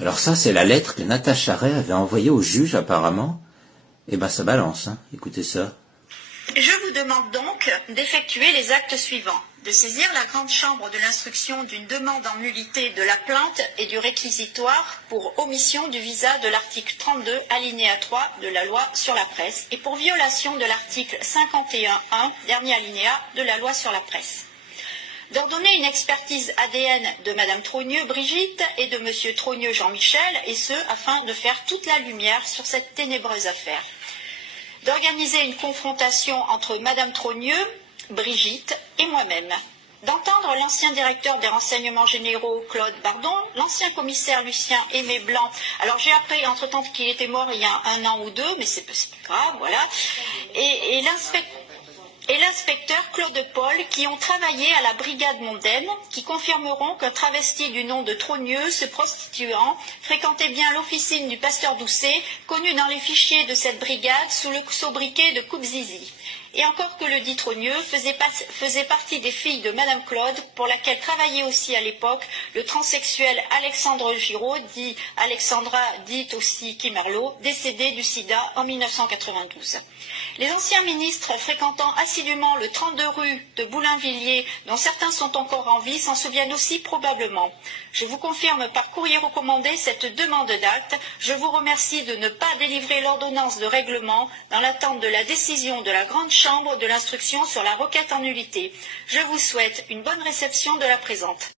Alors ça, c'est la lettre que Natacha Ray avait envoyée au juge, apparemment. Eh ben, ça balance, hein. Écoutez ça. Je vous demande donc d'effectuer les actes suivants. De saisir la grande chambre de l'instruction d'une demande en nullité de la plainte et du réquisitoire pour omission du visa de l'article 32, alinéa 3 de la loi sur la presse et pour violation de l'article 51.1, dernier alinéa de la loi sur la presse. D'ordonner une expertise ADN de Madame Trogneux Brigitte et de Monsieur Trogneux Jean-Michel, et ce, afin de faire toute la lumière sur cette ténébreuse affaire. D'organiser une confrontation entre Madame Trogneux, Brigitte et moi-même. D'entendre l'ancien directeur des renseignements généraux, Claude Bardon, l'ancien commissaire Lucien Aimé Blanc. Alors j'ai appris entre-temps qu'il était mort il y a 1 an ou 2, mais c'est pas grave, voilà. Et l'inspecteur Claude Paul, qui ont travaillé à la brigade mondaine, qui confirmeront qu'un travesti du nom de Trogneux, se prostituant, fréquentait bien l'officine du pasteur Doucet, connu dans les fichiers de cette brigade sous le sobriquet de Coupe Zizi. Et encore que le dit Trogneux faisait partie des filles de Madame Claude, pour laquelle travaillait aussi à l'époque le transsexuel Alexandre Giraud, dit Alexandra, dite aussi Kimerlo, décédé du sida en 1992. Les anciens ministres fréquentant assidûment le 32 rue de Boulainvilliers, dont certains sont encore en vie, s'en souviennent aussi probablement. Je vous confirme par courrier recommandé cette demande d'acte. Je vous remercie de ne pas délivrer l'ordonnance de règlement dans l'attente de la décision de la grande chambre de l'instruction sur la requête en nullité. Je vous souhaite une bonne réception de la présente.